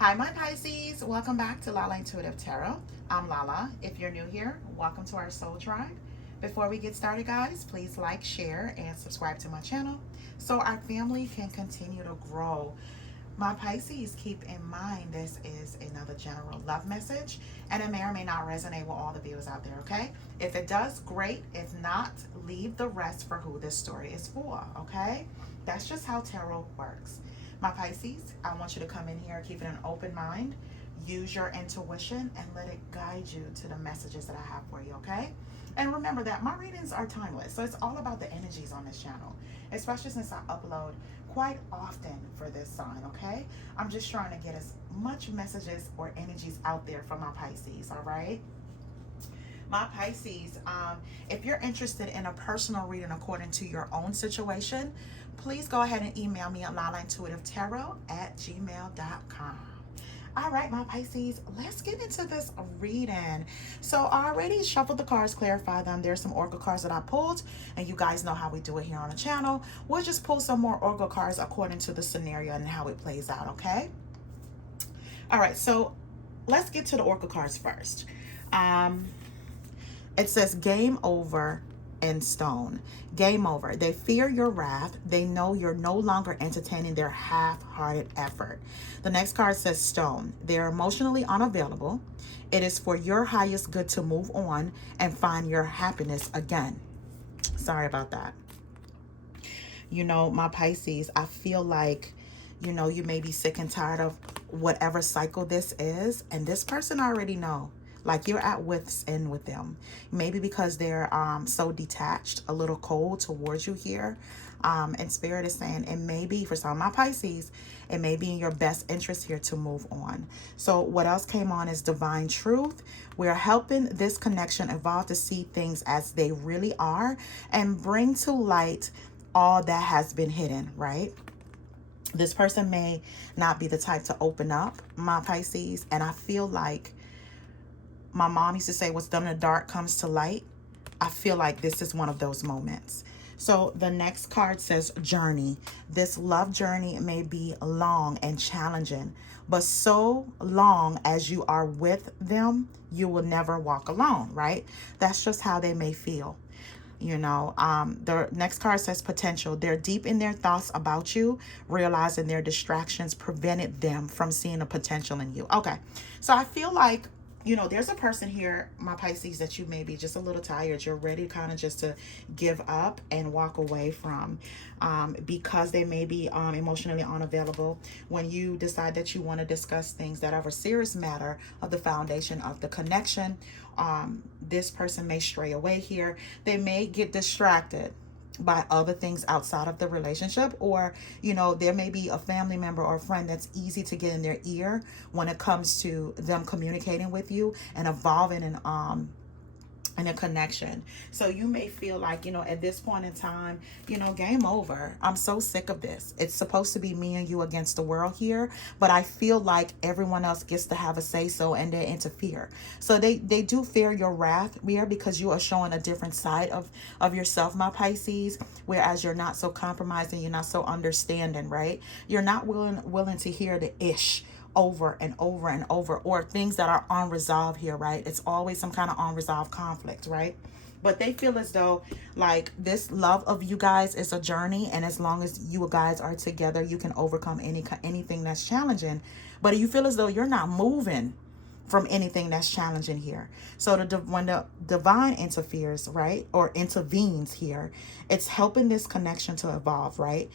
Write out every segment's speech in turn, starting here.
Hi, my Pisces. Welcome back to Lala Intuitive Tarot. I'm Lala. If you're new here, welcome to our soul tribe. Before we get started, guys, please like, share, and subscribe to my channel so our family can continue to grow. My Pisces, keep in mind this is another general love message, and it may or may not resonate with all the viewers out there, okay? If it does, great. If not, leave the rest for who this story is for, okay? That's just how tarot works. My Pisces, I want you to come in here keeping an open mind, use your intuition, and let it guide you to the messages that I have for you, okay? And remember that my readings are timeless, so it's all about the energies on this channel, especially since I upload quite often for this sign, okay? I'm just trying to get as much messages or energies out there for my Pisces, all right? My Pisces, if you're interested in a personal reading according to your own situation, please go ahead and email me at lalaintuitivetarot@gmail.com. All right, my Pisces, let's get into this reading. So I already shuffled the cards, clarified them. There's some oracle cards that I pulled, and you guys know how we do it here on the channel. We'll just pull some more oracle cards according to the scenario and how it plays out, okay? All right, so let's get to the oracle cards first. It says game over in stone. Game over. They fear your wrath. They know you're no longer entertaining their half-hearted effort. The next card says stone. They're emotionally unavailable. It is for your highest good to move on and find your happiness again. Sorry about that. You know, my Pisces, I feel like, you know, you may be sick and tired of whatever cycle this is, and this person already know. Like you're at wit's end with them. Maybe because they're so detached, a little cold towards you here. And Spirit is saying it may be, for some of my Pisces, it may be in your best interest here to move on. So what else came on is divine truth. We're helping this connection evolve to see things as they really are and bring to light all that has been hidden, right? This person may not be the type to open up, my Pisces, and I feel like my mom used to say, what's done in the dark comes to light. I feel like this is one of those moments. So the next card says journey. This love journey may be long and challenging, but so long as you are with them, you will never walk alone, right? That's just how they may feel. You know, the next card says potential. They're deep in their thoughts about you, realizing their distractions prevented them from seeing the potential in you. Okay, so I feel like, you know, there's a person here, my Pisces, that you may be just a little tired. You're ready kind of just to give up and walk away from because they may be emotionally unavailable. When you decide that you want to discuss things that are of a serious matter of the foundation of the connection, this person may stray away here. They may get distracted by other things outside of the relationship, or you know, there may be a family member or a friend that's easy to get in their ear when it comes to them communicating with you and evolving in a connection. So you may feel like, you know, at this point in time, you know, game over. I'm so sick of this. It's supposed to be me and you against the world here, but I feel like everyone else gets to have a say so and they interfere. So they do fear your wrath here because you are showing a different side of yourself, my Pisces, whereas you're not so compromising, you're not so understanding, right? You're not willing to hear the ish over and over and over, or things that are unresolved here, right? It's always some kind of unresolved conflict, right? But they feel as though like this love of you guys is a journey, and as long as you guys are together, you can overcome anything that's challenging. But you feel as though you're not moving from anything that's challenging here. So when the divine interferes, right, or intervenes here, it's helping this connection to evolve, right?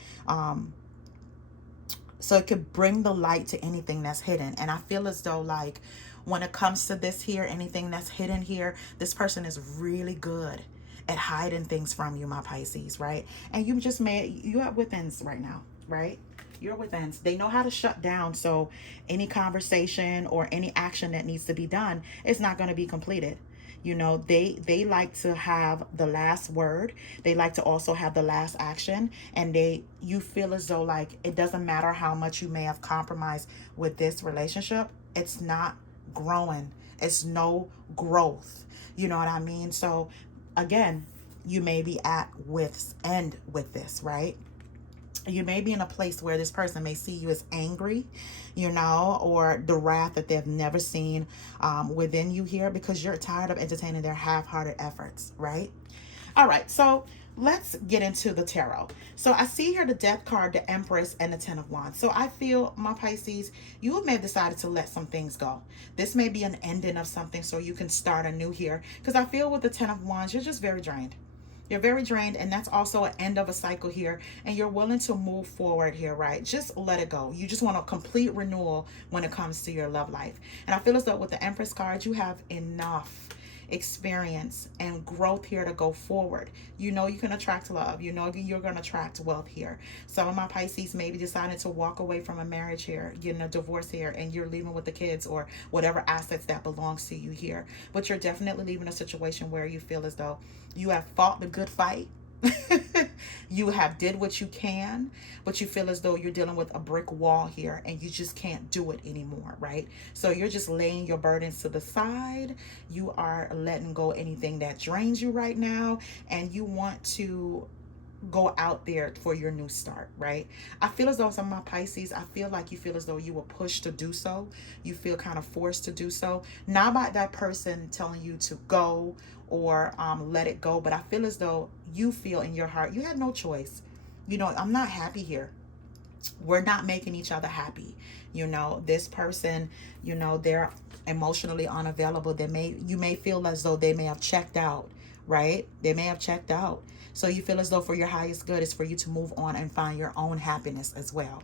So it could bring the light to anything that's hidden. And I feel as though like when it comes to this here, anything that's hidden here, this person is really good at hiding things from you, my Pisces, right? And you are with ends right now, right? You're with ends. They know how to shut down. So any conversation or any action that needs to be done is not going to be completed. You know, they like to have the last word. They like to also have the last action. And you feel as though like it doesn't matter how much you may have compromised with this relationship. It's not growing. It's no growth. You know what I mean? So again, you may be at wit's end with this, right? You may be in a place where this person may see you as angry, you know, or the wrath that they've never seen within you here, because you're tired of entertaining their half-hearted efforts, right? All right, so let's get into the tarot. So I see here the Death card, the Empress, and the Ten of Wands. So I feel, my Pisces, you may have decided to let some things go. This may be an ending of something so you can start anew here, because I feel with the Ten of Wands, you're just very drained. You're very drained, and that's also an end of a cycle here, and you're willing to move forward here, right? Just let it go. You just want a complete renewal when it comes to your love life. And I feel as though with the Empress card, you have enough experience and growth here to go forward. You know you can attract love. You know you're going to attract wealth here. Some of my Pisces maybe decided to walk away from a marriage here, getting a divorce here, and you're leaving with the kids or whatever assets that belongs to you here. But you're definitely leaving a situation where you feel as though you have fought the good fight. You have did what you can, but you feel as though you're dealing with a brick wall here and you just can't do it anymore, right? So you're just laying your burdens to the side. You are letting go anything that drains you right now, and you want to go out there for your new start, right? I feel as though some of my Pisces, I feel like you feel as though you were pushed to do so. You feel kind of forced to do so. Not by that person telling you to go or let it go, but I feel as though you feel in your heart you had no choice. You know, I'm not happy here. We're not making each other happy. You know, this person, you know, they're emotionally unavailable. You may feel as though they may have checked out, right? They may have checked out. So you feel as though for your highest good is for you to move on and find your own happiness as well.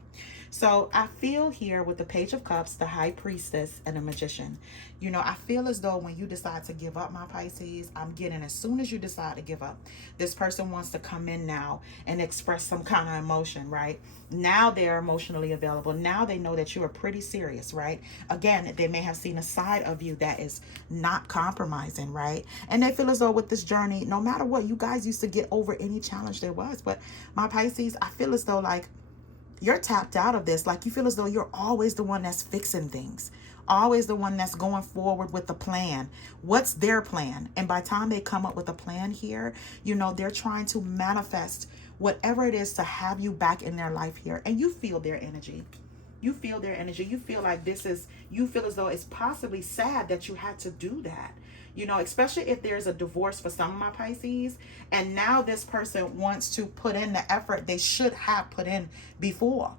So I feel here with the Page of Cups, the High Priestess, and the Magician. You know, I feel as though when you decide to give up, my Pisces, I'm getting as soon as you decide to give up, this person wants to come in now and express some kind of emotion, right? Now they're emotionally available. Now they know that you are pretty serious, right? Again, they may have seen a side of you that is not compromising, right? And they feel as though with this journey, no matter what, you guys used to get over any challenge there was. But my Pisces, I feel as though like you're tapped out of this. Like you feel as though you're always the one that's fixing things, always the one that's going forward with the plan. What's their plan? And by the time they come up with a plan here, you know, they're trying to manifest whatever it is to have you back in their life here. And you feel their energy. You feel their energy. You feel like you feel as though it's possibly sad that you had to do that. You know, especially if there's a divorce for some of my Pisces, and now this person wants to put in the effort they should have put in before.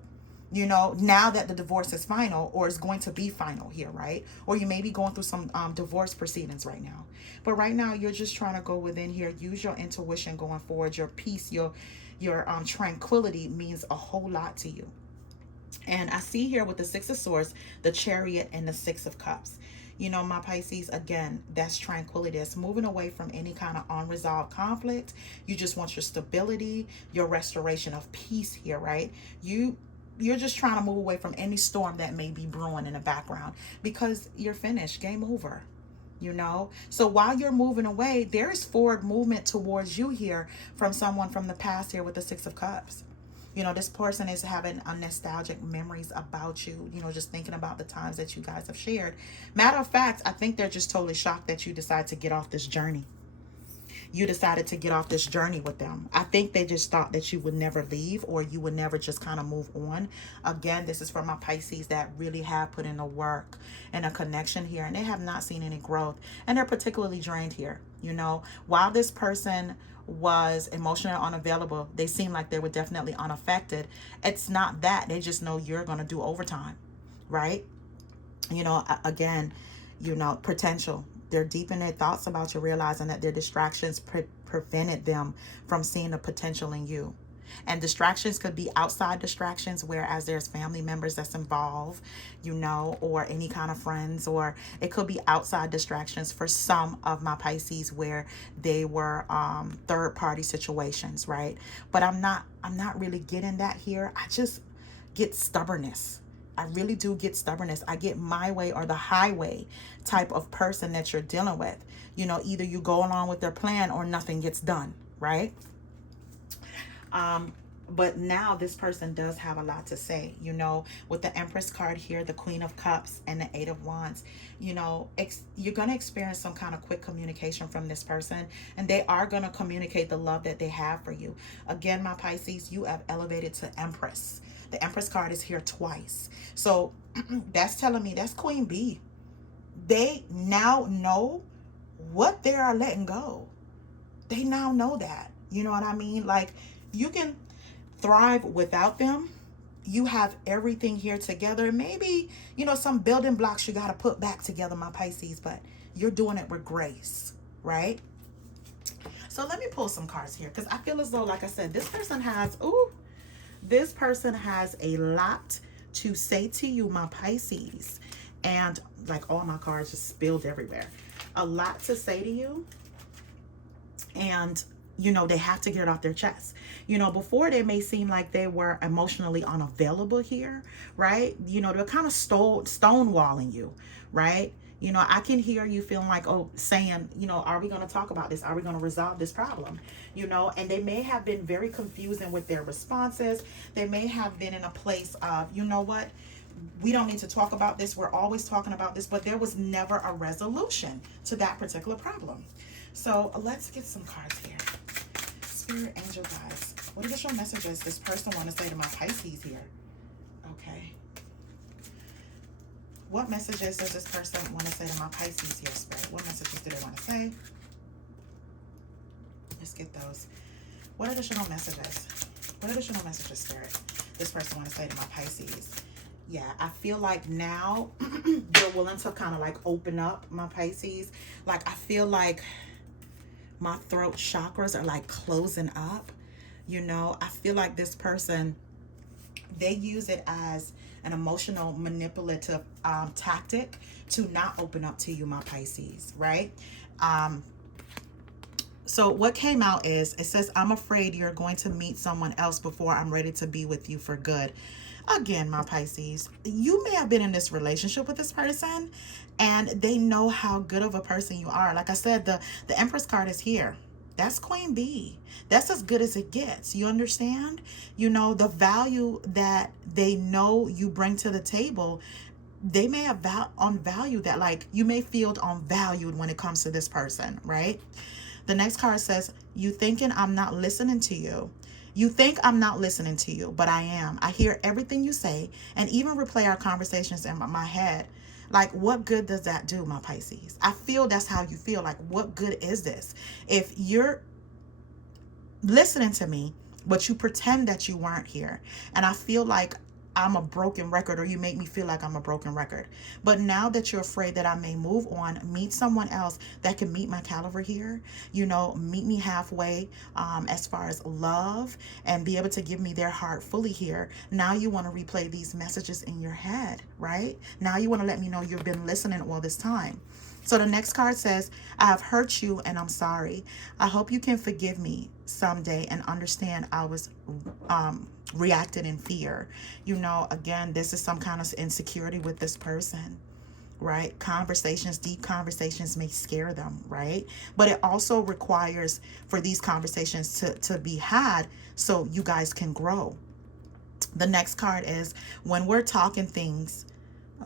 You know, now that the divorce is final or is going to be final here, right? Or you may be going through some divorce proceedings right now. But right now, you're just trying to go within here, use your intuition going forward. Your peace, your tranquility means a whole lot to you. And I see here with the Six of Swords, the Chariot, and the Six of Cups. You know, my Pisces, again, that's tranquility. That's moving away from any kind of unresolved conflict. You just want your stability, your restoration of peace here, right? You're just trying to move away from any storm that may be brewing in the background because you're finished. Game over. You know, so while you're moving away, there is forward movement towards you here from someone from the past here with the Six of Cups. You know, this person is having a nostalgic memories about you, you know, just thinking about the times that you guys have shared. Matter of fact, I think they're just totally shocked that you decided to get off this journey. You decided to get off this journey with them. I think they just thought that you would never leave or you would never just kind of move on. Again, this is for my Pisces that really have put in the work and a connection here, and they have not seen any growth, and they're particularly drained here. You know, while this person was emotionally unavailable, they seem like they were definitely unaffected. It's not that. They just know you're going to do overtime, right? You know, again, you know, potential. They're deep in their thoughts about you, realizing that their distractions prevented them from seeing the potential in you. And distractions could be outside distractions, whereas there's family members that's involved, you know, or any kind of friends, or it could be outside distractions for some of my Pisces where they were third party situations, right? But I'm not really getting that here. I just get stubbornness. I really do get stubbornness. I get my way or the highway type of person that you're dealing with. You know, either you go along with their plan or nothing gets done, right? But now this person does have a lot to say, you know, with the Empress card here, the Queen of Cups and the Eight of Wands. You know, you're going to experience some kind of quick communication from this person, and they are going to communicate the love that they have for you. Again, my Pisces, you have elevated to Empress. The Empress card is here twice. So that's telling me that's Queen Bee. They now know what they are letting go. They now know that. You know what I mean? Like, you can thrive without them. You have everything here together. Maybe, you know, some building blocks you got to put back together, my Pisces, but you're doing it with grace, right? So let me pull some cards here, because I feel as though, like I said, this person has a lot to say to you, my Pisces. And like, all my cards just spilled everywhere. A lot to say to you. And you know, they have to get it off their chest. You know, before they may seem like they were emotionally unavailable here, right? You know, they're kind of stonewalling you, right? You know, I can hear you feeling like, oh, saying, you know, are we going to talk about this? Are we going to resolve this problem? You know, and they may have been very confusing with their responses. They may have been in a place of, you know what? We don't need to talk about this. We're always talking about this, but there was never a resolution to that particular problem. So let's get some cards here. Spirit, angel, guys, what additional messages this person want to say to my Pisces here? Okay. What messages does this person want to say to my Pisces here, Spirit? What messages do they want to say? Let's get those. What additional messages? What additional messages, Spirit, this person want to say to my Pisces? Yeah, I feel like now they're willing to kind of like open up, my Pisces. Like, I feel like my throat chakras are like closing up. You know, I feel like this person, they use it as an emotional manipulative tactic to not open up to you, my Pisces, right? So what came out is, it says, I'm afraid you're going to meet someone else before I'm ready to be with you for good. Again, my Pisces, you may have been in this relationship with this person and they know how good of a person you are. Like I said, the Empress card is here. That's Queen Bee. That's as good as it gets. You understand? You know, the value that they know you bring to the table, they may have on value that, like, you may feel unvalued when it comes to this person, right? The next card says, you thinking I'm not listening to you. You think I'm not listening to you, but I am. I hear everything you say and even replay our conversations in my head. Like, what good does that do, my Pisces? I feel that's how you feel. Like, what good is this? If you're listening to me, but you pretend that you weren't here. And I feel like I'm a broken record, or you make me feel like I'm a broken record. But now that you're afraid that I may move on, meet someone else that can meet my caliber here, you know, meet me halfway as far as love, and be able to give me their heart fully here. Now you want to replay these messages in your head, right? Now you want to let me know you've been listening all this time. So the next card says, I have hurt you and I'm sorry. I hope you can forgive me someday and understand I was reacted in fear. You know, again, this is some kind of insecurity with this person, right? Conversations, deep conversations may scare them, right? But it also requires for these conversations to be had so you guys can grow. The next card is, when we're talking things, we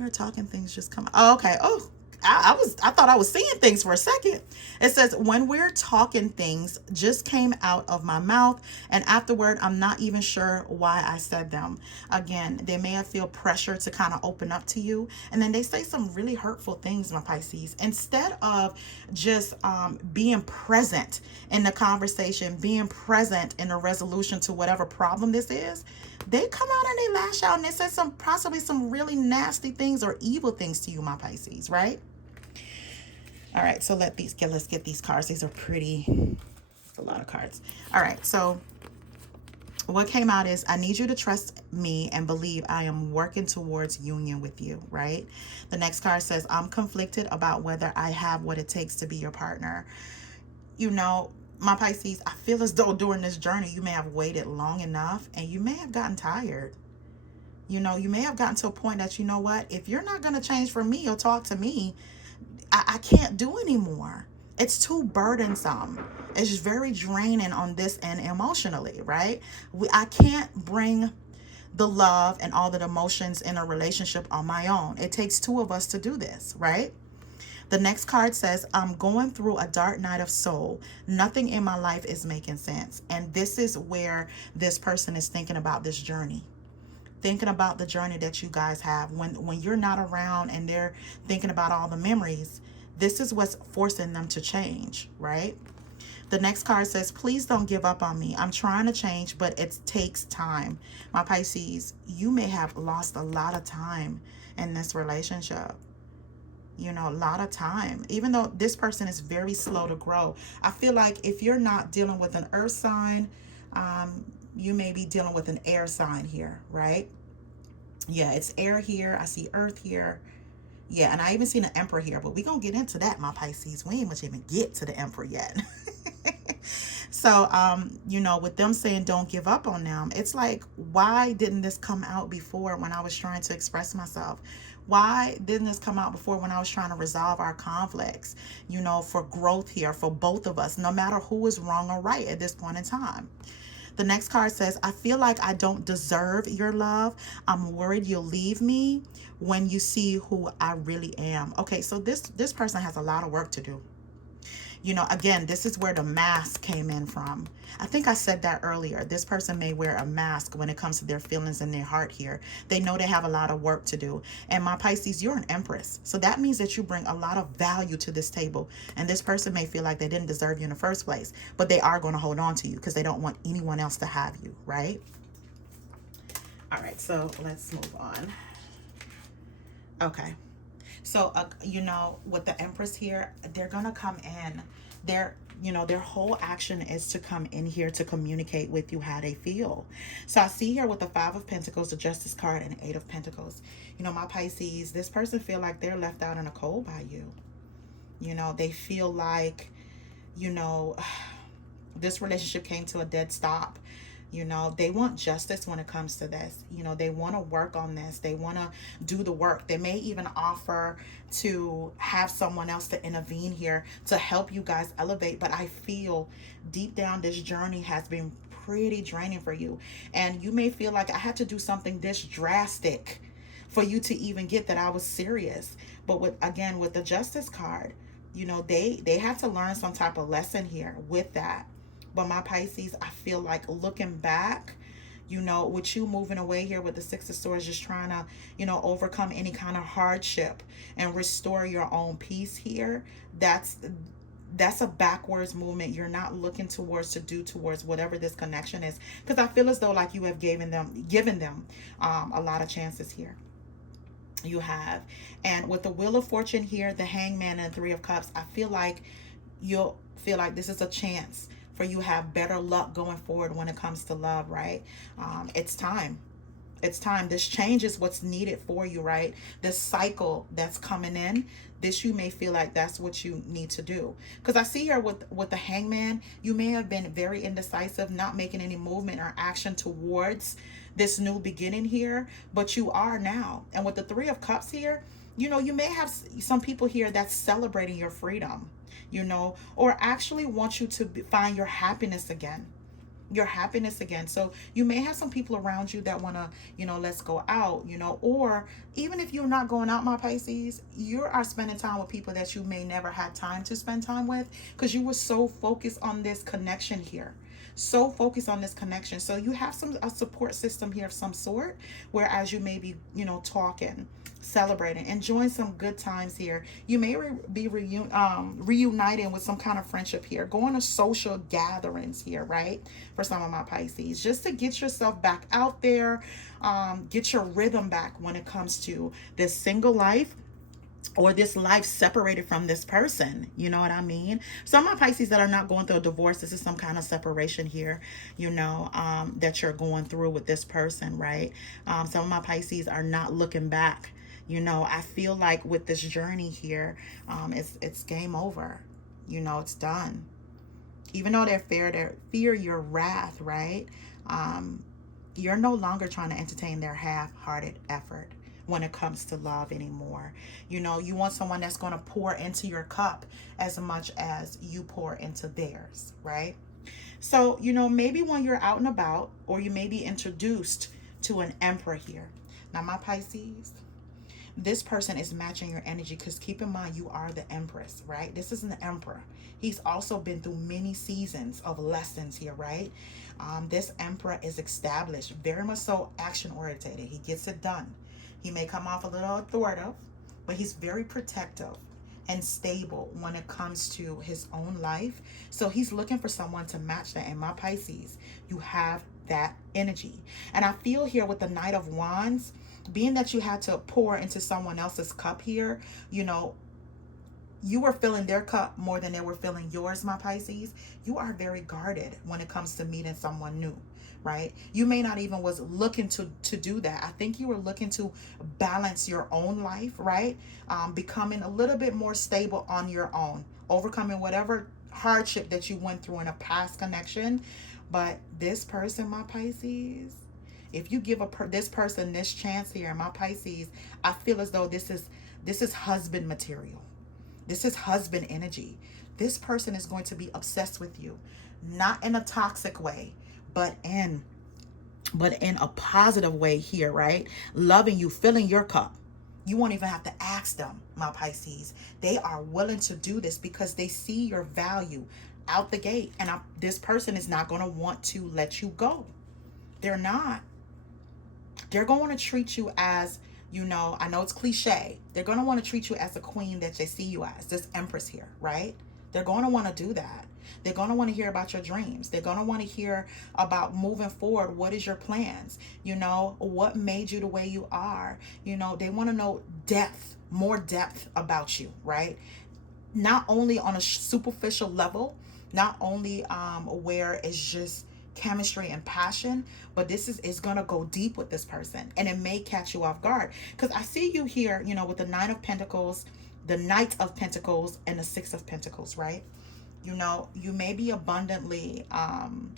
are talking things just come. Oh, okay. Oh, I thought I was seeing things for a second. It says, when we're talking, things just came out of my mouth, and afterward, I'm not even sure why I said them. Again, they may have feel pressure to kind of open up to you, and then they say some really hurtful things, my Pisces. Instead of just being present in the conversation, being present in the resolution to whatever problem this is, they come out and they lash out and they say possibly some really nasty things or evil things to you, my Pisces, right? All right, so let's get these cards. These are pretty. It's a lot of cards. All right, so what came out is, I need you to trust me and believe I am working towards union with you, right? The next card says, I'm conflicted about whether I have what it takes to be your partner. You know, my Pisces, I feel as though during this journey, you may have waited long enough and you may have gotten tired. You know, you may have gotten to a point that, you know what, if you're not going to change for me or talk to me, I can't do anymore. It's too burdensome. It's very draining on this end emotionally, right? I can't bring the love and all the emotions in a relationship on my own. It takes two of us to do this, right? The next card says, I'm going through a dark night of soul. Nothing in my life is making sense. And this is where this person is thinking about this journey. Thinking about the journey that you guys have. When you're not around and they're thinking about all the memories, this is what's forcing them to change, right? The next card says, please don't give up on me. I'm trying to change, but it takes time. My Pisces, you may have lost a lot of time in this relationship. You know, a lot of time. Even though this person is very slow to grow. I feel like if you're not dealing with an earth sign, you may be dealing with an air sign here, right? Yeah, it's air here. I see earth here. Yeah, and I even seen an emperor here, but we're going to get into that, my Pisces. We ain't much even get to the emperor yet. So, you know, with them saying don't give up on them, it's like, why didn't this come out before when I was trying to express myself? Why didn't this come out before when I was trying to resolve our conflicts, you know, for growth here, for both of us, no matter who is wrong or right at this point in time? The next card says, I feel like I don't deserve your love. I'm worried you'll leave me when you see who I really am. Okay, so this person has a lot of work to do. You know, again, this is where the mask came in from. I think I said that earlier. This person may wear a mask when it comes to their feelings and their heart here. They know they have a lot of work to do. And my Pisces, you're an empress. So that means that you bring a lot of value to this table. And this person may feel like they didn't deserve you in the first place, but they are going to hold on to you because they don't want anyone else to have you, right? All right, so let's move on. Okay. So, you know, with the Empress here, they're going to come in. You know, their whole action is to come in here to communicate with you how they feel. So I see here with the Five of Pentacles, the Justice card, and the Eight of Pentacles. You know, my Pisces, this person feel like they're left out in the cold by you. You know, they feel like, you know, this relationship came to a dead stop. You know, they want justice when it comes to this. You know, they want to work on this. They want to do the work. They may even offer to have someone else to intervene here to help you guys elevate. But I feel deep down this journey has been pretty draining for you. And you may feel like I had to do something this drastic for you to even get that I was serious. But with the Justice card, you know, they have to learn some type of lesson here with that. But my Pisces, I feel like looking back, you know, with you moving away here with the Six of Swords, just trying to, you know, overcome any kind of hardship and restore your own peace here. That's a backwards movement. You're not looking towards whatever this connection is. Because I feel as though like you have given them a lot of chances here. You have. And with the Wheel of Fortune here, the Hangman and the Three of Cups, I feel like you'll feel like this is a chance for you have better luck going forward when it comes to love, right? It's time. It's time. This change is what's needed for you, right? This cycle that's coming in, this you may feel like that's what you need to do. Because I see here with the Hangman, you may have been very indecisive, not making any movement or action towards this new beginning here, but you are now. And with the Three of Cups here, you know, you may have some people here that's celebrating your freedom, you know, or actually want you to find your happiness again. So you may have some people around you that want to, you know, let's go out, you know, or even if you're not going out, my Pisces, you are spending time with people that you may never had time to spend time with because you were so focused on this connection here. So focused on this connection. So you have a support system here of some sort, whereas you may be, you know, talking, celebrating, enjoying some good times here. You may be reuniting with some kind of friendship here, going to social gatherings here, right? For some of my Pisces, just to get yourself back out there, get your rhythm back when it comes to this single life or this life separated from this person. You know what I mean? Some of my Pisces that are not going through a divorce, this is some kind of separation here, you know, that you're going through with this person, right? Some of my Pisces are not looking back. You know, I feel like with this journey here, it's game over. You know, it's done. Even though they fear your wrath, right? You're no longer trying to entertain their half-hearted effort. when it comes to love anymore. You know, you want someone that's going to pour into your cup as much as you pour into theirs, right? So, you know, maybe when you're out and about, or you may be introduced to an emperor here. Now, my Pisces, this person is matching your energy, because keep in mind, you are the empress, right? This is an emperor. He's also been through many seasons of lessons here, right? This emperor is established, very much so action oriented. He gets it done. He may come off a little authoritative, but he's very protective and stable when it comes to his own life. So he's looking for someone to match that. And my Pisces, you have that energy. And I feel here with the Knight of Wands, being that you had to pour into someone else's cup here, you know, you were filling their cup more than they were filling yours, my Pisces. You are very guarded when it comes to meeting someone new, right? You may not even was looking to do that. I think you were looking to balance your own life, right? Becoming a little bit more stable on your own, overcoming whatever hardship that you went through in a past connection. But this person, my Pisces, if you give this person this chance here, my Pisces, I feel as though this is husband material. This is husband energy. This person is going to be obsessed with you, not in a toxic way, but in a positive way here, right? Loving you, filling your cup. You won't even have to ask them, my Pisces. They are willing to do this because they see your value out the gate. And this person is not going to want to let you go. They're not. They're going to treat you as, you know, I know it's cliche. They're going to want to treat you as a queen that they see you as, this empress here, right? They're going to want to do that. They're going to want to hear about your dreams. They're going to want to hear about moving forward. What is your plans? You know, what made you the way you are? You know, they want to know depth, more depth about you, right? Not only on a superficial level, not only where it's just chemistry and passion, but this is going to go deep with this person, and it may catch you off guard, because I see you here, you know, with the Nine of Pentacles, the Knight of Pentacles, and the Six of Pentacles, right? You know, you may be abundantly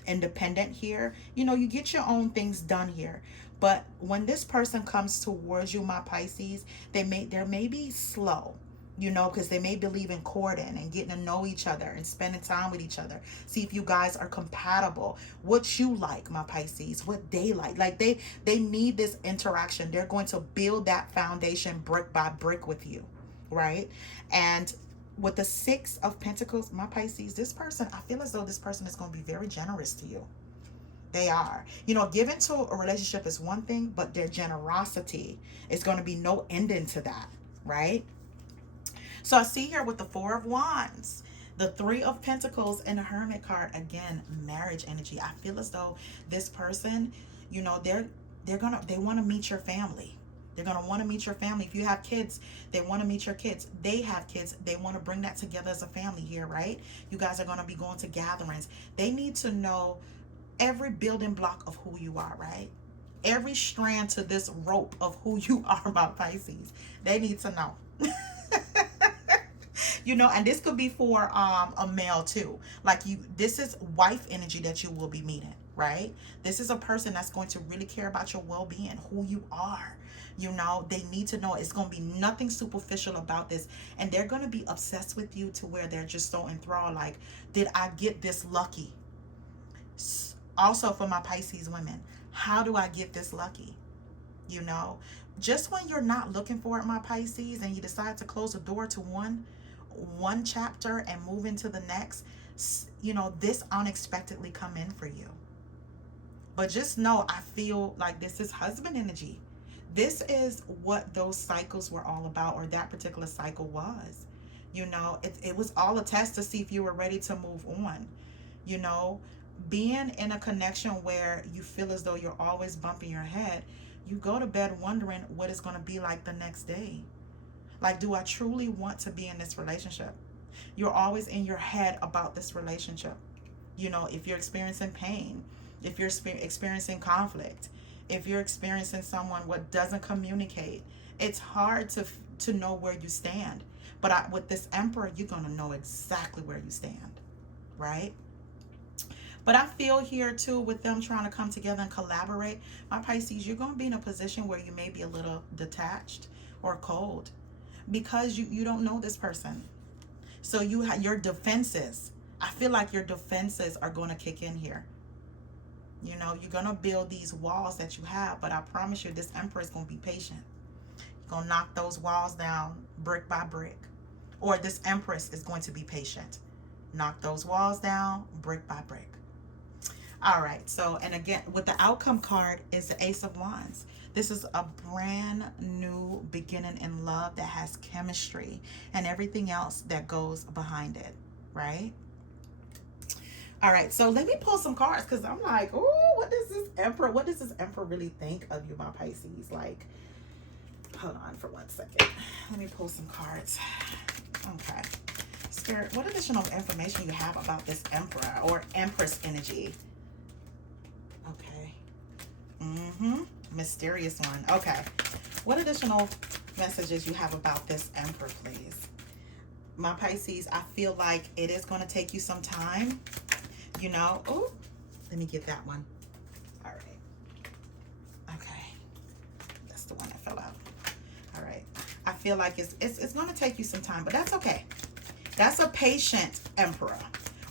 independent here. You know, you get your own things done here. But when this person comes towards you, my Pisces, they may be slow, you know, because they may believe in courting and getting to know each other and spending time with each other. See if you guys are compatible. What you like, my Pisces, what they like. Like they need this interaction. They're going to build that foundation brick by brick with you, right? And with the Six of Pentacles, my Pisces, this person, I feel as though this person is going to be very generous to you. They are. You know, giving to a relationship is one thing, but their generosity is going to be no ending to that, right? So I see here with the Four of Wands, the Three of Pentacles, and the Hermit card, again, marriage energy. I feel as though this person, you know, they want to meet your family. They're going to want to meet your family. If you have kids, they want to meet your kids. They have kids. They want to bring that together as a family here, right? You guys are going to be going to gatherings. They need to know every building block of who you are, right? Every strand to this rope of who you are, my Pisces. They need to know. You know, and this could be for a male too. Like this is wife energy that you will be meeting, right? This is a person that's going to really care about your well-being, who you are. You know, they need to know. It's going to be nothing superficial about this. And they're going to be obsessed with you to where they're just so enthralled. Like, did I get this lucky? Also for my Pisces women, how do I get this lucky? You know, just when you're not looking for it, my Pisces, and you decide to close the door to one chapter and move into the next, you know, this unexpectedly come in for you. But just know, I feel like this is husband energy. This is what those cycles were all about, or that particular cycle was. You know, it was all a test to see if you were ready to move on. You know, being in a connection where you feel as though you're always bumping your head, you go to bed wondering what it's going to be like the next day. Like, do I truly want to be in this relationship? You're always in your head about this relationship. You know, if you're experiencing pain, if you're experiencing conflict, if you're experiencing someone what doesn't communicate, it's hard to know where you stand. But with this Emperor, you're going to know exactly where you stand, right? But I feel here too with them trying to come together and collaborate. My Pisces, you're going to be in a position where you may be a little detached or cold because you don't know this person. So your defenses, I feel like your defenses are going to kick in here. You know, you're going to build these walls that you have, but I promise you this Emperor is going to be patient. You're going to knock those walls down brick by brick. Or this Empress is going to be patient. Knock those walls down brick by brick. All right, so, and again, with the outcome card is the Ace of Wands. This is a brand new beginning in love that has chemistry and everything else that goes behind it, right? All right, so let me pull some cards because I'm like, oh, what does this Emperor really think of you, my Pisces? Like, hold on for 1 second. Let me pull some cards. Okay. Spirit, what additional information you have about this Emperor or Empress energy? Okay. Mysterious one. Okay. What additional messages you have about this Emperor, please? My Pisces, I feel like it is going to take you some time. You know. Oh, let me get that one. All right. Okay. That's the one that fell out. All right. I feel like it's going to take you some time, but that's okay. That's a patient Emperor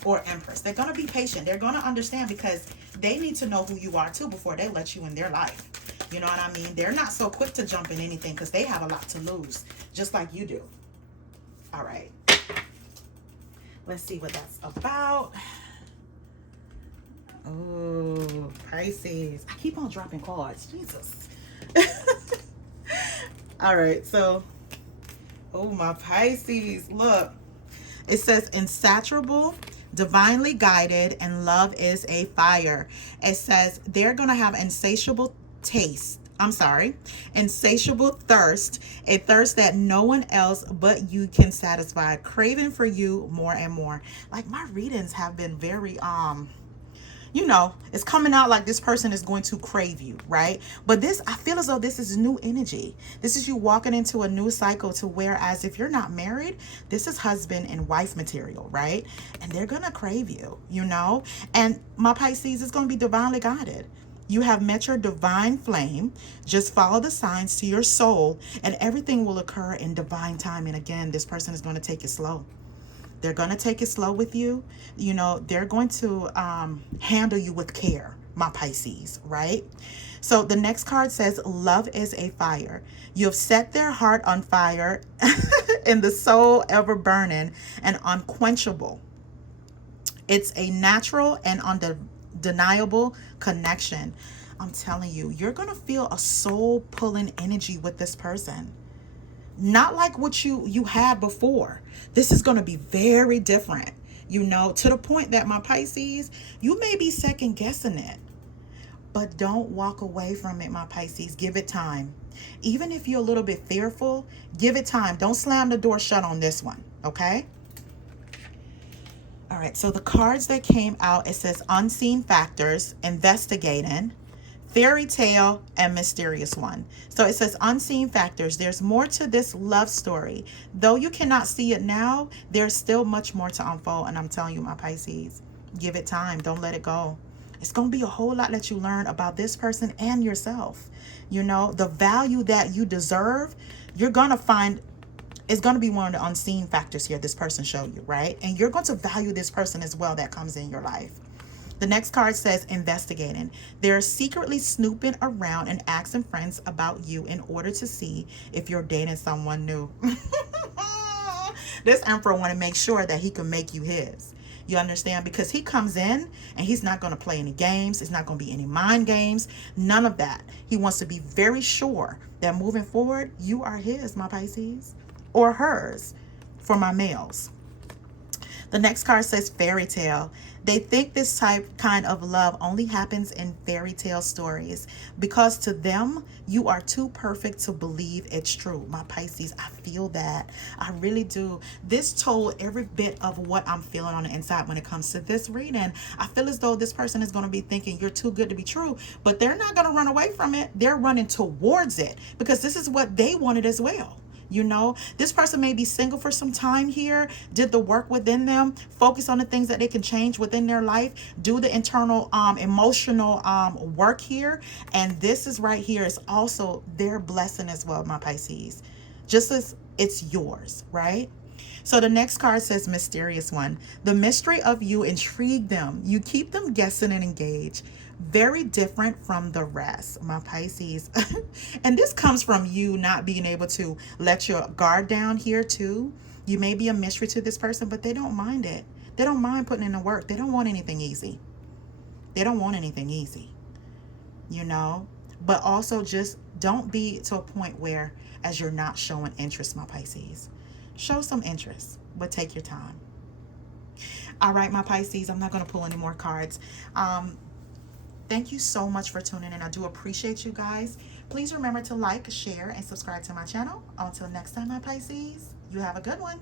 or Empress. They're going to be patient. They're going to understand because they need to know who you are too before they let you in their life. You know what I mean? They're not so quick to jump in anything because they have a lot to lose, just like you do. All right. Let's see what that's about. Oh, Pisces. I keep on dropping cards. Jesus. All right. So, oh, my Pisces. Look. It says insatiable, divinely guided, and love is a fire. It says they're going to have insatiable insatiable thirst, a thirst that no one else but you can satisfy, craving for you more and more. Like my readings have been very, you know, it's coming out like this person is going to crave you, right? But this, I feel as though this is new energy. This is you walking into a new cycle to whereas if you're not married, this is husband and wife material, right? And they're going to crave you, you know? And my Pisces is going to be divinely guided. You have met your divine flame. Just follow the signs to your soul and everything will occur in divine time. And again, this person is going to take it slow. They're going to take it slow with you. You know, they're going to handle you with care, my Pisces, right? So the next card says, love is a fire. You have set their heart on fire and the soul ever burning and unquenchable. It's a natural and undeniable connection. I'm telling you, you're going to feel a soul pulling energy with this person. Not like what you had before. This is going to be very different, you know, to the point that my Pisces, you may be second guessing it, but don't walk away from it, my Pisces. Give it time. Even if you're a little bit fearful, give it time. Don't slam the door shut on this one, okay? All right, so the cards that came out, it says unseen factors, investigating, fairy tale, and mysterious one. So it says unseen factors. There's more to this love story. Though you cannot see it now, there's still much more to unfold. And I'm telling you, my Pisces, give it time. Don't let it go. It's going to be a whole lot that you learn about this person and yourself. You know, the value that you deserve, you're going to find is going to be one of the unseen factors here this person showed you, right? And you're going to value this person as well that comes in your life. The next card says investigating. They're secretly snooping around and asking friends about you in order to see if you're dating someone new. This Emperor want to make sure that he can make you his. You understand? Because he comes in and he's not going to play any games. It's not going to be any mind games. None of that. He wants to be very sure that moving forward, you are his, my Pisces, or hers for my males. The next card says fairy tale. They think this kind of love only happens in fairy tale stories because to them, you are too perfect to believe it's true. My Pisces, I feel that. I really do. This told every bit of what I'm feeling on the inside when it comes to this reading. I feel as though this person is going to be thinking you're too good to be true, but they're not going to run away from it. They're running towards it because this is what they wanted as well. You know, this person may be single for some time here, did the work within them, focus on the things that they can change within their life, do the internal emotional work here. And this is right here is also their blessing as well, my Pisces. Just as it's yours, right? So the next card says mysterious one. The mystery of you intrigue them. You keep them guessing and engaged. Very different from the rest, my Pisces. And this comes from you not being able to let your guard down here too. You may be a mystery to this person, but they don't mind it. They don't mind putting in the work. They don't want anything easy. They don't want anything easy, you know? But also just don't be to a point where as you're not showing interest, my Pisces. Show some interest, but take your time. All right, my Pisces, I'm not going to pull any more cards. Thank you so much for tuning in. I do appreciate you guys. Please remember to like, share, and subscribe to my channel. Until next time, my Pisces, you have a good one.